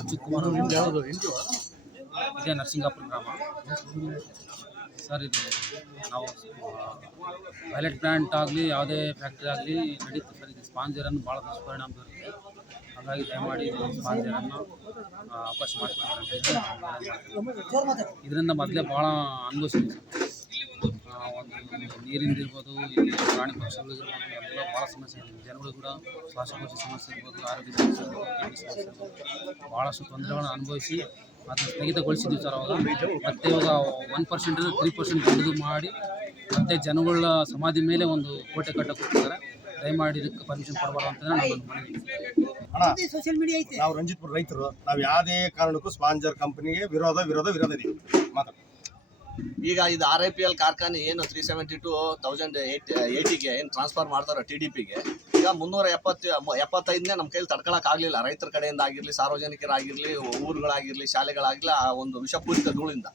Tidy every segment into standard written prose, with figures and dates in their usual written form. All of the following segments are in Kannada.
ಅಚ್ಯುತ್ ಕುಮಾರ್ ಇದೇ ನರಸಿಂಗಾಪುರ ಗ್ರಾಮ ಸರ್. ಇದು ನಾವು ಪೈಲಟ್ ಪ್ಲಾಂಟ್ ಆಗಲಿ ಯಾವುದೇ ಫ್ಯಾಕ್ಟ್ರಿ ಆಗಲಿ ನಡೀತದೆ ಸರ್. ಇದು ಸ್ಪಾಂಜರನ್ನು ಭಾಳ ದುಷ್ಪರಿಣಾಮ ಬೀರುತ್ತೆ. ಹಾಗಾಗಿ ದಯಮಾಡಿ ಸ್ಪಾಂಜರನ್ನು ಅವಕಾಶ ಮಾಡಿಕೊಡ್ತಾರೆ. ಇದರಿಂದ ಮೊದಲೇ ಭಾಳ ಅನುಭವಿಸಿದ್ವಿ ಸರ್. ಒಂದು ನೀರಿಂದ ಇರ್ಬೋದು, ಇಲ್ಲಿ ಪ್ರಾಣಿ ಪಕ್ಷಿಗಳಿಗಿರ್ಬೋದು, ಎಲ್ಲ ಭಾಳ ಸಮಸ್ಯೆ ಇದೆ. ಜನಗಳು ಕೂಡ ಶ್ವಾಸಕೋಶ ಸಮಸ್ಯೆ ಇರ್ಬೋದು, ಆರೋಗ್ಯ ಸಮಸ್ಯೆ ಇರ್ಬೋದು, ಕಿಡ್ನಿ ಸಮಸ್ಯೆ ಇರ್ಬೋದು, ಭಾಳಷ್ಟು ತೊಂದರೆಗಳನ್ನು ಅನುಭವಿಸಿ ಅದನ್ನು ಸ್ಥಗಿತಗೊಳಿಸಿದ್ವಿ ಸರ್ ಅವಾಗ. ಮತ್ತು ಇವಾಗ 1% 3% ಬಿಡುಗಡೆ ಮಾಡಿ ಮತ್ತು ಜನಗಳ ಸಮಾಧಿ ಮೇಲೆ ಒಂದು ಕೋಟೆ ಕಟ್ಟಕ್ಕೆ ಹೋಗ್ತಿದ್ದಾರೆ. ದಯಮಾಡಿ ಇದಕ್ಕೆ ಪರ್ಮಿಷನ್ ಕೊಡಬಾರ್ದು ಅಂತ ನಾನು ಮನವಿ. ಸೋಷಿಯಲ್ ಮೀಡಿಯಾ ಐತೆ. ನಾವು ರಂಜಿತ್ಪುರ ರೈತರು, ನಾವು ಯಾವುದೇ ಕಾರಣಕ್ಕೂ ಸ್ಪಾಂಜರ್ ಕಂಪನಿಗೆ ವಿರೋಧ ಇದೆ. ಈಗ ಇದು RIPL ಕಾರ್ಖಾನೆ ಏನು 372,080ಗೆ ಏನು ಟ್ರಾನ್ಸ್ಫರ್ ಮಾಡ್ತಾರೋ TDPಗೆ, ಈಗ 375ನೇ ನಮ್ಮ ಕೈಲಿ ತಡ್ಕೊಳಕ್ ಆಗಲಿಲ್ಲ. ರೈತರ ಕಡೆಯಿಂದ ಆಗಿರಲಿ, ಸಾರ್ವಜನಿಕರಾಗಿರಲಿ, ಊರುಗಳಾಗಿರಲಿ, ಶಾಲೆಗಳಾಗಿರಲಿ, ಆ ಒಂದು ವಿಷಪೂರಿತ ಧೂಳಿಂದ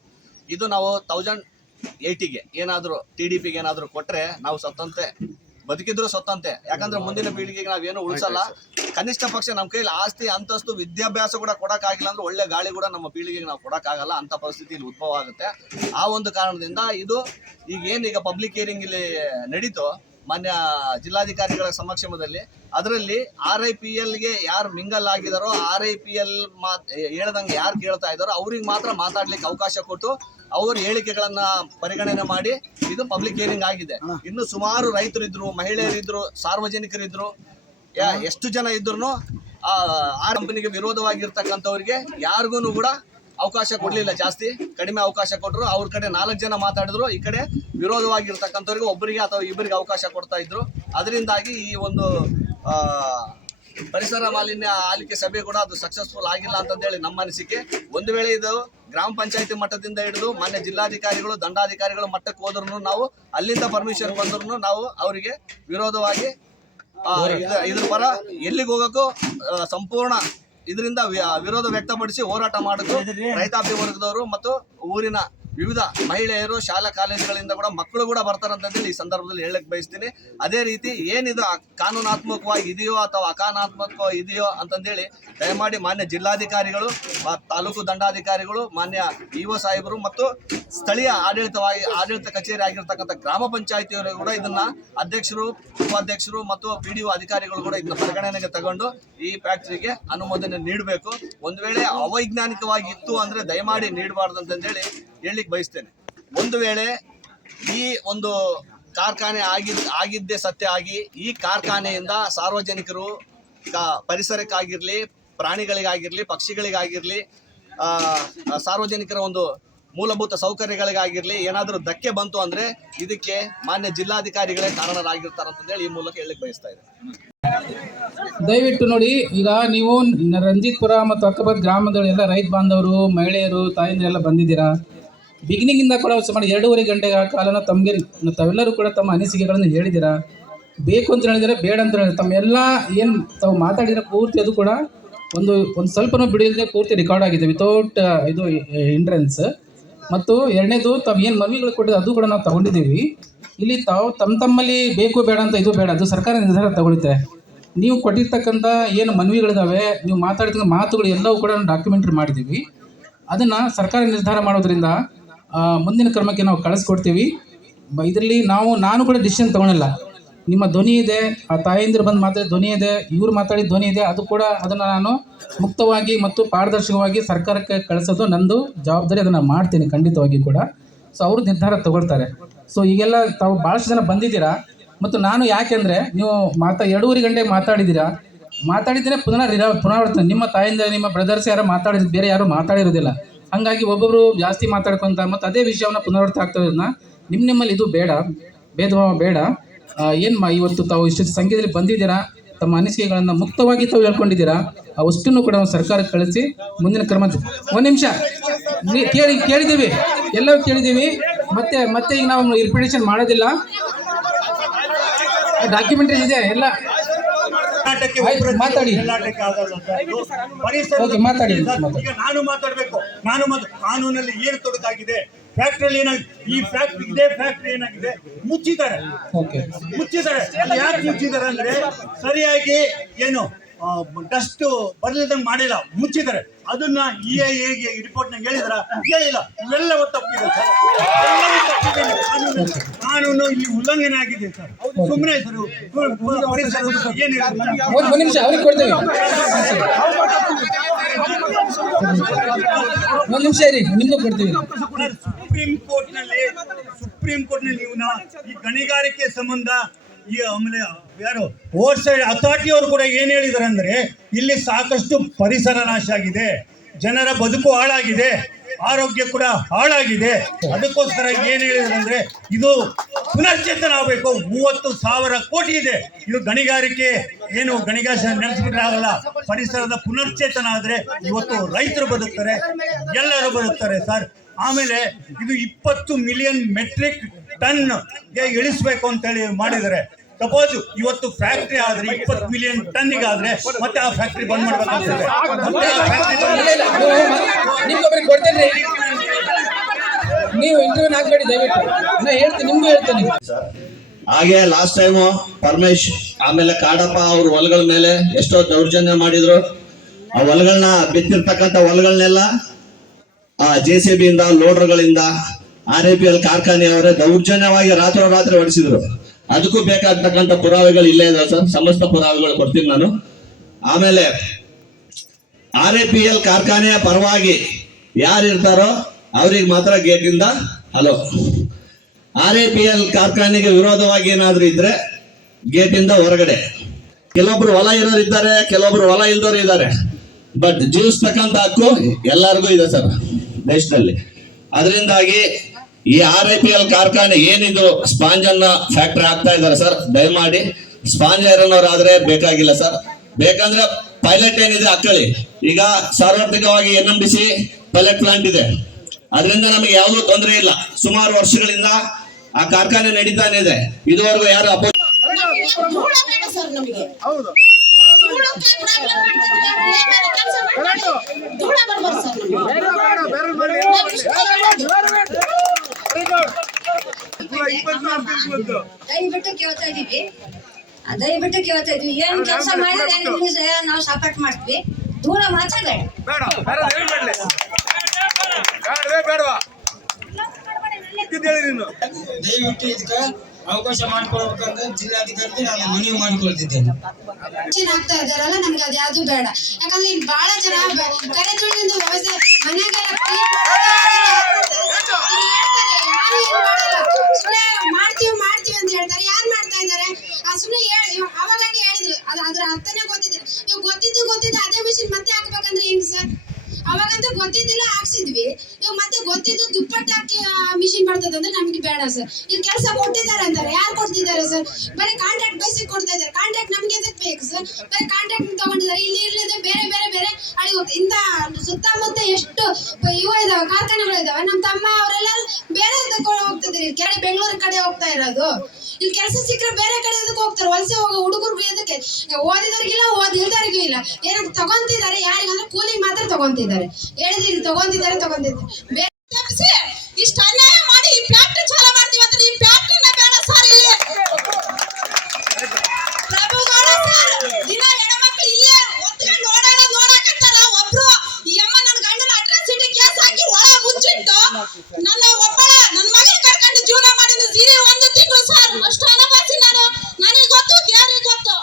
ಇದು ನಾವು 1080ಗೆ ಏನಾದರೂ TDPಗೆ ಏನಾದರೂ ಕೊಟ್ಟರೆ ನಾವು ಸತ್ತಂತೆ, ಬದುಕಿದ್ರು ಸತ್ತಂತೆ. ಯಾಕಂದ್ರೆ ಮುಂದಿನ ಪೀಳಿಗೆಗೆ ನಾವೇನು ಉಳಿಸಲ್ಲ. ಕನಿಷ್ಠ ಪಕ್ಷ ನಮ್ಮ ಕೈಲಿ ಆಸ್ತಿ, ಅಂತಸ್ತು, ವಿದ್ಯಾಭ್ಯಾಸ ಕೂಡ ಕೊಡೋಕ್ಕಾಗಿಲ್ಲ ಅಂದ್ರೆ ಒಳ್ಳೆ ಗಾಳಿ ಕೂಡ ನಮ್ಮ ಪೀಳಿಗೆಗೆ ನಾವು ಕೊಡೋಕ್ಕಾಗಲ್ಲ. ಅಂಥ ಪರಿಸ್ಥಿತಿ ಇಲ್ಲಿ ಉದ್ಭವ ಆಗುತ್ತೆ. ಆ ಒಂದು ಕಾರಣದಿಂದ ಇದು ಈಗ ಪಬ್ಲಿಕ್ ಹಿಯರಿಂಗ್ ಇಲ್ಲಿ ನಡೀತೋ ಮಾನ್ಯ ಜಿಲ್ಲಾಧಿಕಾರಿಗಳ ಸಮಕ್ಷಮದಲ್ಲಿ, ಅದರಲ್ಲಿ RIPLಗೆ ಯಾರು ಮಿಂಗಲ್ ಆಗಿದಾರೋ, RIPL ಹೇಳ್ದಂಗೆ ಯಾರು ಕೇಳ್ತಾ ಇದ್ದಾರೋ ಅವ್ರಿಗೆ ಮಾತ್ರ ಮಾತಾಡ್ಲಿಕ್ಕೆ ಅವಕಾಶ ಕೊಟ್ಟು ಅವ್ರ ಹೇಳಿಕೆಗಳನ್ನ ಪರಿಗಣನೆ ಮಾಡಿ ಇದು ಪಬ್ಲಿಕ್ ಹಿಯರಿಂಗ್ ಆಗಿದೆ. ಇನ್ನು ಸುಮಾರು ರೈತರಿದ್ರು, ಮಹಿಳೆಯರಿದ್ರು, ಸಾರ್ವಜನಿಕರಿದ್ರು, ಎಷ್ಟು ಜನ ಇದ್ರು ಆ ಕಂಪನಿಗೆ ವಿರೋಧವಾಗಿರ್ತಕ್ಕಂಥವ್ರಿಗೆ ಯಾರಿಗೂ ಕೂಡ ಅವಕಾಶ ಕೊಡಲಿಲ್ಲ. ಜಾಸ್ತಿ ಕಡಿಮೆ ಅವಕಾಶ ಕೊಟ್ಟರು. ಅವ್ರ ಕಡೆ 4 ಜನ ಮಾತಾಡಿದ್ರು, ಈ ಕಡೆ ವಿರೋಧವಾಗಿರ್ತಕ್ಕಂಥವ್ರಿಗೆ ಒಬ್ಬರಿಗೆ ಅಥವಾ ಇಬ್ಬರಿಗೆ ಅವಕಾಶ ಕೊಡ್ತಾ ಇದ್ರು. ಅದರಿಂದಾಗಿ ಈ ಒಂದು ಪರಿಸರ ಮಾಲಿನ್ಯ ಆಲಿಕೆ ಸಭೆ ಕೂಡ ಅದು ಸಕ್ಸಸ್ಫುಲ್ ಆಗಿಲ್ಲ ಅಂತಂದೇಳಿ ನಮ್ಮ ಅನಿಸಿಕೆ. ಒಂದು ವೇಳೆ ಇದು ಗ್ರಾಮ ಪಂಚಾಯತಿ ಮಟ್ಟದಿಂದ ಹಿಡಿದು ಮಾನ್ಯ ಜಿಲ್ಲಾಧಿಕಾರಿಗಳು, ದಂಡಾಧಿಕಾರಿಗಳು ಮಟ್ಟಕ್ಕೆ ಹೋದ್ರೂ ನಾವು ಅಲ್ಲಿಂದ ಪರ್ಮಿಷನ್ ಬಂದ್ರೂ ನಾವು ಅವರಿಗೆ ವಿರೋಧವಾಗಿ ಇದ್ರ ಪರ ಎಲ್ಲಿಗೆ ಹೋಗೋಕ್ಕೂ ಸಂಪೂರ್ಣ ಇದರಿಂದ ವಿರೋಧ ವ್ಯಕ್ತಪಡಿಸಿ ಹೋರಾಟ ಮಾಡೋದು ರೈತಾಪಿ ವರ್ಗದವರು ಮತ್ತು ಊರಿನ ವಿವಿಧ ಮಹಿಳೆಯರು, ಶಾಲಾ ಕಾಲೇಜುಗಳಿಂದ ಕೂಡ ಮಕ್ಕಳು ಕೂಡ ಬರ್ತಾರಂತಂದೇಳಿ ಈ ಸಂದರ್ಭದಲ್ಲಿ ಹೇಳಕ್ ಬಯಸ್ತೀನಿ. ಅದೇ ರೀತಿ ಏನಿದು ಕಾನೂನಾತ್ಮಕವಾಗಿ ಇದೆಯೋ ಅಥವಾ ಅಕಾನೂನಾತ್ಮಕ ಇದೆಯೋ ಅಂತಂದೇಳಿ ದಯಮಾಡಿ ಮಾನ್ಯ ಜಿಲ್ಲಾಧಿಕಾರಿಗಳು, ತಾಲೂಕು ದಂಡಾಧಿಕಾರಿಗಳು, ಮಾನ್ಯ EO ಸಾಹೇಬರು ಮತ್ತು ಸ್ಥಳೀಯ ಆಡಳಿತ ಕಚೇರಿ ಆಗಿರ್ತಕ್ಕಂಥ ಗ್ರಾಮ ಪಂಚಾಯತಿಯವರು ಕೂಡ ಇದನ್ನ ಅಧ್ಯಕ್ಷರು, ಉಪಾಧ್ಯಕ್ಷರು ಮತ್ತು PDO ಅಧಿಕಾರಿಗಳು ಕೂಡ ಇದನ್ನ ಪರಿಗಣನೆಗೆ ತಗೊಂಡು ಈ ಫ್ಯಾಕ್ಟರಿಗೆ ಅನುಮೋದನೆ ನೀಡಬೇಕು. ಒಂದು ವೇಳೆ ಅವೈಜ್ಞಾನಿಕವಾಗಿ ಇತ್ತು ಅಂದ್ರೆ ದಯಮಾಡಿ ನೀಡಬಾರ್ದು ಅಂತಂದೇಳಿ ಹೇಳಲಿಕ್ಕೆ ಬಯಸ್ತೇನೆ. ಒಂದು ವೇಳೆ ಈ ಒಂದು ಕಾರ್ಖಾನೆ ಆಗಿದ್ದೇ ಸತ್ಯ ಆಗಿ ಈ ಕಾರ್ಖಾನೆಯಿಂದ ಸಾರ್ವಜನಿಕರು, ಪರಿಸರಕ್ಕಾಗಿರಲಿ, ಪ್ರಾಣಿಗಳಿಗಾಗಿರಲಿ, ಪಕ್ಷಿಗಳಿಗಾಗಿರಲಿ, ಸಾರ್ವಜನಿಕರ ಒಂದು ಮೂಲಭೂತ ಸೌಕರ್ಯಗಳಿಗಾಗಿರಲಿ ಏನಾದರೂ ಧಕ್ಕೆ ಬಂತು ಅಂದರೆ ಇದಕ್ಕೆ ಮಾನ್ಯ ಜಿಲ್ಲಾಧಿಕಾರಿಗಳೇ ಕಾರಣರಾಗಿರ್ತಾರಂತಂದೇಳಿ ಈ ಮೂಲಕ ಹೇಳಲಿಕ್ಕೆ ಬಯಸ್ತಾ ಇದ್ದಾರೆ. ದಯವಿಟ್ಟು ನೋಡಿ, ಈಗ ನೀವು ರಂಜಿತ್ಪುರ ಮತ್ತು ಅಕ್ಕಪಕ್ಕದ ಗ್ರಾಮಗಳೆಲ್ಲ ರೈತ ಬಾಂಧವರು, ಮಹಿಳೆಯರು, ತಾಯಂದಿರೆಲ್ಲ ಬಂದಿದ್ದೀರಾ. ಬಿಗಿನಿಂಗಿಂದ ಕೂಡ ಸುಮಾರು 2.5 ಗಂಟೆಗಳ ಕಾಲನ ತಾವೆಲ್ಲರೂ ಕೂಡ ತಮ್ಮ ಅನಿಸಿಕೆಗಳನ್ನು ಹೇಳಿದ್ದೀರಾ. ಬೇಕು ಅಂತ ಹೇಳಿದರೆ, ಬೇಡ ಅಂತ ಹೇಳಿದ್ರೆ, ತಮ್ಮೆಲ್ಲ ಏನು ತಾವು ಮಾತಾಡಿರೋ ಪೂರ್ತಿ ಅದು ಕೂಡ ಒಂದು ಸ್ವಲ್ಪನೂ ಬಿಡಿಲ್ಲದೆ ಪೂರ್ತಿ ರೆಕಾರ್ಡ್ ಆಗಿದೆ ವಿತೌಟ್ ಇದು ಹಿಂಡ್ರೆನ್ಸ್. ಮತ್ತು ಎರಡನೇದು ತಾವು ಏನು ಮನವಿಗಳು ಕೊಟ್ಟಿದ್ದು ಅದು ಕೂಡ ನಾವು ತಗೊಂಡಿದ್ದೀವಿ. ಇಲ್ಲಿ ತಾವು ತಮ್ಮಲ್ಲಿ ಬೇಕು ಬೇಡ ಅಂತ ಇದು ಬೇಡ, ಅದು ಸರ್ಕಾರ ನಿರ್ಧಾರ ತಗೊಳುತ್ತೆ. ನೀವು ಕೊಟ್ಟಿರ್ತಕ್ಕಂಥ ಏನು ಮನವಿಗಳಿದ್ದಾವೆ, ನೀವು ಮಾತಾಡಿದ ಮಾತುಗಳು ಎಲ್ಲವೂ ಕೂಡ ಡಾಕ್ಯುಮೆಂಟ್ರಿ ಮಾಡಿದ್ದೀವಿ. ಅದನ್ನು ಸರ್ಕಾರ ನಿರ್ಧಾರ ಮಾಡೋದ್ರಿಂದ ಮುಂದಿನ ಕ್ರಮಕ್ಕೆ ನಾವು ಕಳಿಸ್ಕೊಡ್ತೀವಿ. ಇದರಲ್ಲಿ ನಾನು ಕೂಡ ಡಿಸಿಷನ್ ತೊಗೊಳಲ್ಲ. ನಿಮ್ಮ ಧ್ವನಿ ಇದೆ, ಆ ತಾಯಂದಿರು ಬಂದು ಮಾತಾಡಿದ ಧ್ವನಿ ಇದೆ, ಇವ್ರು ಮಾತಾಡಿದ ಧ್ವನಿ ಇದೆ. ಅದು ಕೂಡ ಅದನ್ನು ನಾನು ಮುಕ್ತವಾಗಿ ಮತ್ತು ಪಾರದರ್ಶಕವಾಗಿ ಸರ್ಕಾರಕ್ಕೆ ಕಳಿಸೋದು ನಂದು ಜವಾಬ್ದಾರಿ. ಅದನ್ನು ಮಾಡ್ತೀನಿ ಖಂಡಿತವಾಗಿ ಕೂಡ. ಸೊ ಅವರು ನಿರ್ಧಾರ ತಗೊಳ್ತಾರೆ. ಸೊ ಈಗೆಲ್ಲ ತಾವು ಭಾಳಷ್ಟು ಜನ ಬಂದಿದ್ದೀರಾ. ಮತ್ತು ನಾನು ಯಾಕೆಂದರೆ ನೀವು 2.5 ಗಂಟೆಗೆ ಮಾತಾಡಿದ್ರೆ ಪುನರಾವರ್ತನೆ. ನಿಮ್ಮ ತಾಯಿಂದ ನಿಮ್ಮ ಬ್ರದರ್ಸ್ ಯಾರು ಮಾತಾಡಿದ್ರು, ಬೇರೆ ಯಾರು ಮಾತಾಡಿರೋದಿಲ್ಲ. ಹಾಗಾಗಿ ಒಬ್ಬೊಬ್ಬರು ಜಾಸ್ತಿ ಮಾತಾಡ್ಕೊಂತ ಮತ್ತು ಅದೇ ವಿಷಯವನ್ನು ಪುನರಾವರ್ತಿ ಆಗ್ತದನ್ನ ನಿಮ್ಮಲ್ಲಿ ಇದು ಬೇಡ, ಭೇದ ಭಾವ ಬೇಡ. ಇವತ್ತು ತಾವು ಇಷ್ಟು ಸಂಖ್ಯೆಯಲ್ಲಿ ಬಂದಿದ್ದೀರಾ, ತಮ್ಮ ಅನಿಸಿಕೆಗಳನ್ನು ಮುಕ್ತವಾಗಿ ತಾವು ಹೇಳ್ಕೊಂಡಿದ್ದೀರಾ. ಅವಷ್ಟನ್ನು ಕೂಡ ನಾವು ಸರ್ಕಾರಕ್ಕೆ ಕಳಿಸಿ ಮುಂದಿನ ಕ್ರಮ. ಒಂದು ನಿಮಿಷ ಕೇಳಿದ್ದೀವಿ, ಎಲ್ಲವೂ ಕೇಳಿದ್ದೀವಿ. ಮತ್ತೆ ಈಗ ನಾವು ರಿಪಿಟೇಷನ್ ಮಾಡೋದಿಲ್ಲ. ಡಾಕ್ಯುಮೆಂಟೇಶನ್ ಇದೆ ಎಲ್ಲ. ಮಾತಾಡಿ, ಮಾತಾಡಿ. ಈಗ ನಾನು ಮಾತಾಡಬೇಕು. ಕಾನೂನಲ್ಲಿ ಏನು ತೊಡಕಾಗಿದೆ, ಫ್ಯಾಕ್ಟ್ರಿಯಲ್ಲಿ ಏನಾಗಿದೆ, ಈ ಫ್ಯಾಕ್ಟ್ರಿ ಇದೇ ಫ್ಯಾಕ್ಟ್ರಿ ಏನಾಗಿದೆ ಮುಚ್ಚಿದ್ದಾರೆ. ಅಲ್ಲಿ ಯಾಕೆ ಮುಚ್ಚಿದ್ದಾರೆ ಅಂದ್ರೆ ಸರಿಯಾಗಿ ಏನು ಡಸ್ಟ್ ಬರ್ಲಿದಂಗೆ ಮಾಡಿಲ್ಲ, ಮುಚ್ಚಿದ್ದಾರೆ. ಅದನ್ನ EIA ರಿಪೋರ್ಟ್ನಾಗ ಹೇಳಿದ್ರ? ಹೇಳಿಲ್ಲ. ಇವೆಲ್ಲವೂ ತಪ್ಪಿದೆ ಸರ್, ಎಲ್ಲವೂ ತಪ್ಪಿದೆ. ಕಾನೂನು ಇಲ್ಲಿ ಉಲ್ಲಂಘನೆ ಆಗಿದೆ ಸರ್. ಸುಮ್ಮನೆ ಸರ್ ಏನು ಒಂದು ನಿಮಿಷ ಅವ್ರಿಗೆ ಕೊಡ್ತೇವೆ. ಒಂದು ನಿಮಿಷ ಇರಿ, ನಿಮ್ಗೂ ಕೊಡ್ತೀವಿ. ಸುಪ್ರೀಂ ಕೋರ್ಟ್ನಲ್ಲಿ ಇವನ ಈ ಗಣಿಗಾರಿಕೆ ಸಂಬಂಧ ಈ ಆಮೇಲೆ ಯಾರು ಓವರ್ ಸೈಡ್ ಅಥಾರಿಟಿ ಅವರು ಕೂಡ ಏನ್ ಹೇಳಿದ್ದಾರೆ ಅಂದ್ರೆ, ಇಲ್ಲಿ ಸಾಕಷ್ಟು ಪರಿಸರ ನಾಶ ಆಗಿದೆ, ಜನರ ಬದುಕು ಹಾಳಾಗಿದೆ, ಆರೋಗ್ಯ ಕೂಡ ಹಾಳಾಗಿದೆ. ಅದಕ್ಕೋಸ್ಕರ ಏನ್ ಹೇಳಿದ್ರು ಅಂದ್ರೆ, ಇದು ಪುನಶ್ಚೇತನ ಆಗಬೇಕು. 30,000 ಕೋಟಿ ಇದೆ. ಇದು ಗಣಿಗಾರಿಕೆ ಏನು ಗಣಿಗಾರಿಕೆ ನಡೆಸಿಬಿಟ್ರೆ ಆಗಲ್ಲ. ಪರಿಸರದ ಪುನಶ್ಚೇತನ ಆದ್ರೆ ಇವತ್ತು ರೈತರು ಬದುಕ್ತಾರೆ, ಎಲ್ಲರೂ ಬದುಕ್ತಾರೆ ಸರ್. ಆಮೇಲೆ ಇದು 20 ಮಿಲಿಯನ್ ಮೆಟ್ರಿಕ್ ಟನ್ಗೆ ಇಳಿಸ್ಬೇಕು ಅಂತೇಳಿ ಮಾಡಿದ್ದಾರೆ. ಸಪೋಸ್ ಇವತ್ತು ಫ್ಯಾಕ್ಟ್ರಿ ಆದ್ರೆ 20 ಮಿಲಿಯನ್ ಟನ್ನಿಗಾದ್ರೆ ಮತ್ತೆ ಆ ಫ್ಯಾಕ್ಟ್ರಿ ಬಂದ್ ಮಾಡ್ಬೇಕಾಗ್ತದೆ. ನಿಮ್ಗೊಬ್ಬರಿಗೆ ಕೊಡ್ತೇನೆ, ನೀವು ಇಂಟರ್ವ್ಯೂ ಹಾಕ್ಬೇಡಿ ದಯವಿಟ್ಟು. ನಾ ಹೇಳ್ತೀನಿ, ನಿಮ್ಗೂ ಹೇಳ್ತೀನಿ. ಹಾಗೆ ಲಾಸ್ಟ್ ಟೈಮು ಪರಮೇಶ್ ಆಮೇಲೆ ಕಾಡಪ್ಪ ಅವ್ರ ಹೊಲಗಳ ಮೇಲೆ ಎಷ್ಟೋ ದೌರ್ಜನ್ಯ ಮಾಡಿದ್ರು. ಆ ಹೊಲಗಳನ್ನ ಬಿತ್ತಿರ್ತಕ್ಕಂಥ ಹೊಲಗಳನ್ನೆಲ್ಲ JCB ಇಂದ ಲೋಡರ್ಗಳಿಂದ RIPL ಕಾರ್ಖಾನೆಯವರೇ ದೌರ್ಜನ್ಯವಾಗಿ ರಾತ್ರೋರಾತ್ರಿ ಹೊಡಿಸಿದ್ರು. ಅದಕ್ಕೂ ಬೇಕಾಗ್ತಕ್ಕಂಥ ಪುರಾವೆಗಳು ಇಲ್ಲೇ ಇದೆ ಸರ್, ಸಮಸ್ತ ಪುರಾವೆಗಳು ಕೊಡ್ತೀನಿ ನಾನು. ಆಮೇಲೆ RIPL ಕಾರ್ಖಾನೆಯ ಪರವಾಗಿ ಯಾರು ಇರ್ತಾರೋ ಅವ್ರಿಗೆ ಮಾತ್ರ ಗೇಟಿಂದ ಹಲೋ. RIPL ಕಾರ್ಖಾನೆಗೆ ವಿರೋಧವಾಗಿ ಏನಾದ್ರು ಇದ್ರೆ ಗೇಟಿಂದ ಹೊರಗಡೆ. ಕೆಲವೊಬ್ರು ಹೊಲ ಇರೋರು ಇದ್ದಾರೆ, ಕೆಲವೊಬ್ರು ಹೊಲ ಇಲ್ದವರು ಇದ್ದಾರೆ. ಬಟ್ ಜೀವಿಸ್ತಕ್ಕಂಥ ಹಕ್ಕು ಎಲ್ಲರಿಗೂ ಇದೆ ಸರ್ ದೇಶದಲ್ಲಿ. ಅದರಿಂದಾಗಿ ಈ RIPL ಕಾರ್ಖಾನೆ ಏನಿದು ಸ್ಪಾಂಜ್ ಅನ್ನ ಫ್ಯಾಕ್ಟರಿ ಆಗ್ತಾ ಇದ್ದಾರೆ ಸರ್, ದಯಮಾಡಿ ಸ್ಪಾಂಜ್ ಐರನ್ ಅವರಾದ್ರೆ ಬೇಕಾಗಿಲ್ಲ ಸರ್. ಬೇಕಂದ್ರೆ ಪೈಲಟ್ ಏನಿದೆ ಹಾಕೊಳ್ಳಿ. ಈಗ ಸಾರ್ವತ್ರಿಕವಾಗಿ NMDC ಪೈಲಟ್ ಪ್ಲಾಂಟ್ ಇದೆ, ಅದರಿಂದ ನಮಗೆ ಯಾವುದೂ ತೊಂದರೆ ಇಲ್ಲ. ಸುಮಾರು ವರ್ಷಗಳಿಂದ ಆ ಕಾರ್ಖಾನೆ ನಡೀತಾನೆ ಇದೆ. ಇದುವರೆಗೂ ಯಾರು ದಯವಿಟ್ಟು ಕೇಳ್ತಾ ಇದೀವಿ ಏನ್ ಕೆಲಸ ಮಾಡಿದ್ರೆ ನಾವು ಸಪೋರ್ಟ್ ಮಾಡ್ತೀವಿ. ದೂರ ಮಾತ್ರ ದಯವಿಟ್ಟು ಇದಕ್ಕೆ ಅವಕಾಶ ಮಾಡಿಕೊಡ್ಬೇಕಂತ ಜಿಲ್ಲಾಧಿಕಾರಿಗೆ ನಾನು ಮನವಿ ಮಾಡಿಕೊಳ್ತಿದ್ದೇನೆ. ಆಗ್ತಾ ಇದಾರಲ್ಲ, ನಮ್ಗೆ ಅದು ಯಾವ್ದು ಬೇಡ. ಯಾಕಂದ್ರೆ ಇಲ್ಲಿ ಬಹಳ ಜನ ಕರೆ ತೊಳೆದಿಂದ ವ್ಯವಸ್ಥೆ ಮನೆಗೆಲ್ಲ ಮಾಡ್ತೀವಿ ಅಂತ ಹೇಳ್ತಾರೆ. ಯಾರು ಮಾಡ್ತಾ ಇದ್ದಾರೆ? ಸುಮ್ಮನೆ ಅವಾಗಂಗೆ ಹೇಳಿದ್ರು, ಅದ್ರ ಅರ್ಥನೇ ಗೊತ್ತಿದೆ. ಇವಾಗ ಗೊತ್ತಿದ್ದು ಅದೇ ಮಿಷಿನ್ ಮತ್ತೆ ಹಾಕ್ಬೇಕಂದ್ರೆ ಹೆಂಗ್ ಸರ್? ಅವಾಗಂತೂ ಗೊತ್ತಿದ್ದಿಲ್ಲ, ಹಾಕ್ಸಿದ್ವಿ. ಇವಾಗ ಮತ್ತೆ ಗೊತ್ತಿದ್ದು ದುಪ್ಪಟ್ಟು ಹಾಕಿ ಮಿಷಿನ್ ಮಾಡ್ತದಂದ್ರೆ ನಮ್ಗೆ ಬೇಡ ಸರ್. ಇಲ್ಲಿ ಕೆಲಸ ಕೊಟ್ಟಿದ್ದಾರೆ ಅಂತಾರೆ, ಯಾರು ಕೊಡ್ತಿದ್ದಾರೆ ಸರ್? ಬರೀ ಕಾಂಟ್ರಾಕ್ಟ್ ಬೇಸಿಕ್ ಕೊಡ್ತಾ ಇದ್ದಾರೆ. ಕಾಂಟ್ರಾಕ್ಟ್ ನಮ್ಗೆ ಎದಕ್ಕೆ ಬೇಕು ಸರ್? ಬರೀ ಕಾಂಟ್ರಾಕ್ಟ್ ತಗೊಂಡಿದ್ದಾರೆ. ಇಲ್ಲಿ ಇರ್ಲಿದೆ ಬೇರೆ ಅಲ್ಲಿ ಇಂಥ ಸುತ್ತಮುತ್ತ ಎಷ್ಟು ಇವು ಇದಾವೆ, ಕಾರ್ಖಾನೆಗಳು ಇದಾವೆ. ನಮ್ಮ ತಮ್ಮ ಅವರೆಲ್ಲರೂ ಬೇರೆ ಹೋಗ್ತಿದ್ದಾರೆ. ಕೆರೆ ಬೆಂಗಳೂರು ಕಡೆ ಹೋಗ್ತಾ ಇರೋದು. ಇಲ್ಲಿ ಕೆಲಸ ಸಿಕ್ಕರೆ ಬೇರೆ ಕಡೆ ಎದಕ್ಕೆ ಹೋಗ್ತಾರೆ? ವಲಸೆ ಹೋಗೋ ಹುಡುಗರು ಎದಕ್ಕೆ? ಓದಿದವ್ರಿಗಿಲ್ಲ, ಓದಿಲ್ದವ್ರಿಗೂ ಇಲ್ಲ. ಏನೋ ತಗೊಂತಿದ್ದಾರೆ, ಯಾರಿಗಂದ್ರೆ ಕೂಲಿಗೆ ಮಾತ್ರ ತಗೊಂತಿದ್ದಾರೆ. ಹೇಳಿದ್ರೆ ಇಲ್ಲಿ ತಗೊಂತಿದ್ದಾರೆ. ಇಷ್ಟು ಅನ್ಯಾಯ ಮಾಡಿ ಈ ಫ್ಯಾಕ್ಟ್ರಿ ಚಾಲೂ ಮಾಡ್ತೀವಿ ಅಂದ್ರೆ ಈ ಫ್ಯಾಕ್ಟ್ರಿನ ಬೇಡ ಸರ್. ಇಲ್ಲಿ ಪ್ರಭುಗೌಡ ಸರ್ ದಿನ ಹೆಣ್ಮಕ್ಳು ಇಲ್ಲೇ ಒತ್ಕೊಂಡು ನೋಡಕತ್ತಾರ. ಒಬ್ರು ಈ ಅಮ್ಮ ನನ್ನ ಗಂಡನ ಅಟ್ರಾಸಿಟಿ ಕೇಸ್ ಹಾಕಿ ಒಳ ಮುಚ್ಚಿಟ್ಟು ನನ್ನ ಮಗನ ಕರ್ಕೊಂಡು ಜೀವನ ಮಾಡಿದ ಸೀರೆ 1 ತಿಂಗಳು ಸರ್. ಅಷ್ಟು ಅನುಭವಿಸಿ ನಾನು, ನನಗೆ ಗೊತ್ತು, ದೇವ್ರಿಗೆ ಗೊತ್ತು.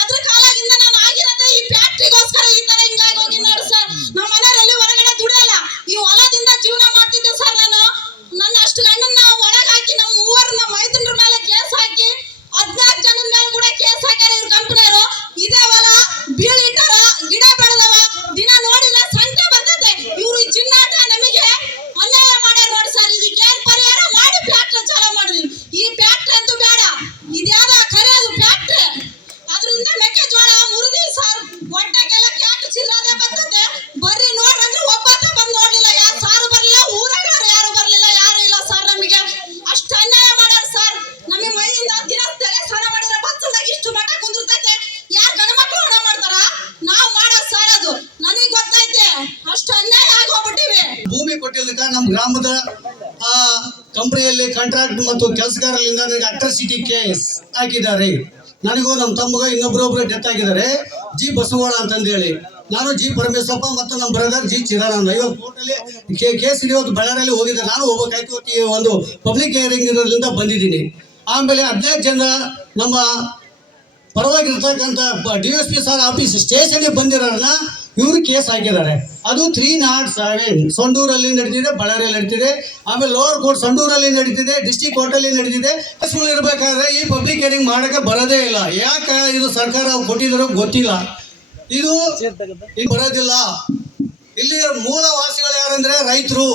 ಅದ್ರ ಕಾಲಾಗಿಂದ ನಾನು ಆಗಿರೋದೇ ಈ ಫ್ಯಾಕ್ಟ್ರಿಗೋಸ್ಕರ. ಈ ತರ ಹಿಂಗಾಗಿ ಹೋಗಿ ನೋಡಿ ಸರ್. ನಮ್ಮ ಮನೆಯಲ್ಲಿ ಹೊರಗಡೆ ದುಡಿಯಲ್ಲ, ಈ ಹೊಲದಿಂದ ಜೀವನ ಮಾಡ್ತಿದ್ದೆ ಸರ್. ನನ್ನ ಅಷ್ಟು ಗಂಡನ್ನ ಒಳಗೆ ಹಾಕಿ ನಮ್ಮ ಮೈದನರ ಮೇಲೆ ಕೇಸ್ ಹಾಕಿ 14 ಜನದ ಮೇಲೆ ಕೂಡ ಕೇಸ್ ಹಾಕ್ಯಾರ ಇವ್ರ ಕಂಪನಿಯವರು. ಇದೇ ಹೊಲ ಬೀಳಿಟ್ಟಾರ, ಗಿಡ ಬೆಳೆದವ, ದಿನ ನೋಡಿಲ್ಲ ಸಂತೆ ಬರ್ತದೆ. ಇವ್ರು ಈ ಚಿನ್ನಾಟ ನಮಗೆ ಅನ್ಯಾಯ ಮಾಡ್ಯಾರ ನೋಡಿ ಸರ್. ಇದಕ್ಕೆ ಏನ್ ಪರಿಹಾರ ಮಾಡಿ ಫ್ಯಾಕ್ಟ್ರಿ ಚಾಲೂ ಮಾಡಿದ್ವಿ. ಈ ಫ್ಯಾಕ್ಟ್ರಿ ಅಂತೂ ಬೇಡ. ಇದ್ಯಾವ್ದ ಖರೆ ಅದು ಫ್ಯಾಕ್ಟ್ರಿ? ಅದರಿಂದ ಮೆಕ್ಕೆಜೋಳ ಮುರಿದಿ ಸರ್. ಒಟ್ಟಕ್ಕೆಲ್ಲ ಕ್ಯಾಟ್ ಚಿಲ್ಲದೆ ಬರ್ತದೆ. ಬರ್ರಿ ನೋಡ್ರಂದ್ರೆ ಒಬ್ಬತ್ತ ಬಂದು ನೋಡ್ಲಿಲ್ಲ. ಯಾರು ಸಾರು ಬರ್ಲಿಲ್ಲ, ಊರಾಗ ಯಾರು ಬರ್ಲಿಲ್ಲ, ಯಾರು ಇಲ್ಲ ಸರ್. ನಮಗೆ ಅಷ್ಟು ಅನ್ಯಾಯ ಮಾಡ್ಯಾರ ಸರ್. ನಮಗೆ ಮೈಯಿಂದ ದಿನ ತಲೆ ಸ್ನಾನ ಮಾಡಿದ್ರೆ ಬಚ್ಚಲ್ದಾಗ ಇಷ್ಟು ಮಠ ಕುಂದಿರ್ತೈತೆ. ಯಾರು ಗಣಮಕ್ಳು ಹಣ ಮಾಡ್ತಾರ? ನಾವು ಮಾಡೋದು ಸರ್. ಅದು ನನಗೆ ಗೊತ್ತೈತೆ. ಅಷ್ಟು ಅನ್ಯಾಯ ಆಗೋಗ್ಬಿಟ್ಟಿವೆ. ಭೂಮಿ ಕೊಟ್ಟಿದ್ದಕ್ಕೆ ನಮ್ಮ ಗ್ರಾಮದ ಕಂಪನಿಯಲ್ಲಿ ಕಾಂಟ್ರಾಕ್ಟ್ ಮತ್ತು ಕೆಲಸಗಾರರಿಂದ ನನಗೆ ಅಟ್ರಾಸಿಟಿ ಕೇಸ್ ಹಾಕಿದ್ದಾರೆ. ನನಗೂ ನಮ್ಮ ತಮ್ಮಗ ಇನ್ನೊಬ್ರೊಬ್ರು ಡೆತ್ ಆಗಿದ್ದಾರೆ, ಜಿ ಬಸವಗೌಡ ಅಂತಂದೇಳಿ. ನಾನು ಜಿ ಪರಮೇಶ್ವರಪ್ಪ ಮತ್ತು ನಮ್ಮ ಬ್ರದರ್ ಜಿ ಚಿದಾನಂದ. ಇವತ್ತು ಕೋರ್ಟಲ್ಲಿ ಕೇಸ್ ಇವತ್ತು ಬಳ್ಳಾರಿಯಲ್ಲಿ ಹೋಗಿದ್ದೆ. ನಾನು ಹೋಗ್ಬೇಕಾಯ್ತು, ಈ ಒಂದು ಪಬ್ಲಿಕ್ ಹಿಯರಿಂಗ್ ಇರೋದ್ರಿಂದ ಬಂದಿದ್ದೀನಿ. ಆಮೇಲೆ 15 ಜನ ನಮ್ಮ ಪರವಾಗಿರ್ತಕ್ಕಂಥ DSP ಸರ್ ಆಫೀಸ್ ಸ್ಟೇಷನ್ಗೆ ಬಂದಿರೋರನ್ನ ಇವರು ಕೇಸ್ ಹಾಕಿದ್ದಾರೆ. ಅದು 307 ಸಂಡೂರಲ್ಲಿ ನಡೀತಿದೆ, ಬಳ್ಳಾರಿಯಲ್ಲಿ ನಡೀತಿದೆ. ಆಮೇಲೆ ಲೋವರ್ ಕೋರ್ಟ್ ಸಂಡೂರಲ್ಲಿ ನಡೀತಿದೆ, ಡಿಸ್ಟಿಕ್ ಕೋರ್ಟಲ್ಲಿ ನಡೀತಿದೆ. ಕೇಸ್ಗಳು ಇರಬೇಕಾದ್ರೆ ಈ ಪಬ್ಲಿಕ್ ಹಿಯರಿಂಗ್ ಮಾಡೋಕ್ಕೆ ಬರೋದೇ ಇಲ್ಲ. ಯಾಕೆ ಇದು ಸರ್ಕಾರ ಕೊಟ್ಟಿದ್ದಾರೋ ಗೊತ್ತಿಲ್ಲ. ಇದು ಬರೋದಿಲ್ಲ. ಇಲ್ಲಿ ಮೂಲವಾಸಿಗಳು ಯಾರಂದ್ರೆ ರೈತರು,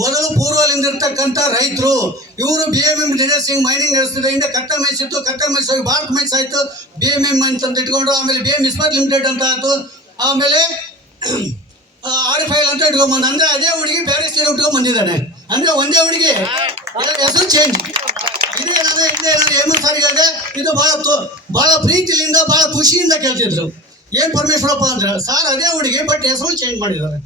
ಮೊದಲು ಪೂರ್ವದಿಂದ ಇರ್ತಕ್ಕಂಥ ರೈತರು. ಇವರು BMM ಡಿನರ್ಸಿಂಗ್ ಮೈನಿಂಗ್ ನಡೆಸ್ತಿದೆ. ಹಿಂದೆ ಕಟ್ಟ ಮೈಸ್ ಇತ್ತು, ಕಟ್ಟ ಮೈಸ್ ಹೋಗಿ ಭಾರತ್ ಮೈನ್ಸ್ ಆಯ್ತು, BMM ಅಂತ ಇಟ್ಕೊಂಡು. ಆಮೇಲೆ BM ಇಸ್ಮಾರ್ಟ್ ಲಿಮಿಟೆಡ್ ಅಂತ ಆಯ್ತು. ಆಮೇಲೆ RFIL ಅಂತ ಇಟ್ಕೊಂಡ್ಬಂದು. ಅಂದ್ರೆ ಅದೇ ಹುಡುಗಿ ಬೇರೆ ಸೀರೆ ಉಟ್ಕೊಂಡ್ ಬಂದಿದ್ದಾನೆ. ಅಂದ್ರೆ ಒಂದೇ ಹುಡುಗಿ, ಹೆಸರು ಚೇಂಜ್. ಇದೇ ನಾನು ಹೇಮಂತ್ ಸರ್ ಹೇಳಿದೆ. ಇದು ಬಹಳ ಪ್ರೀತಿಯಿಂದ ಬಹಳ ಖುಷಿಯಿಂದ ಕೇಳ್ತಿದ್ರು. ಏನ್ ಪರಮೇಶ್ವರಪ್ಪ ಅಂದ್ರೆ, ಸರ್ ಅದೇ ಹುಡುಗಿ ಬಟ್ ಹೆಸರು ಚೇಂಜ್ ಮಾಡಿದ್ದಾರೆ.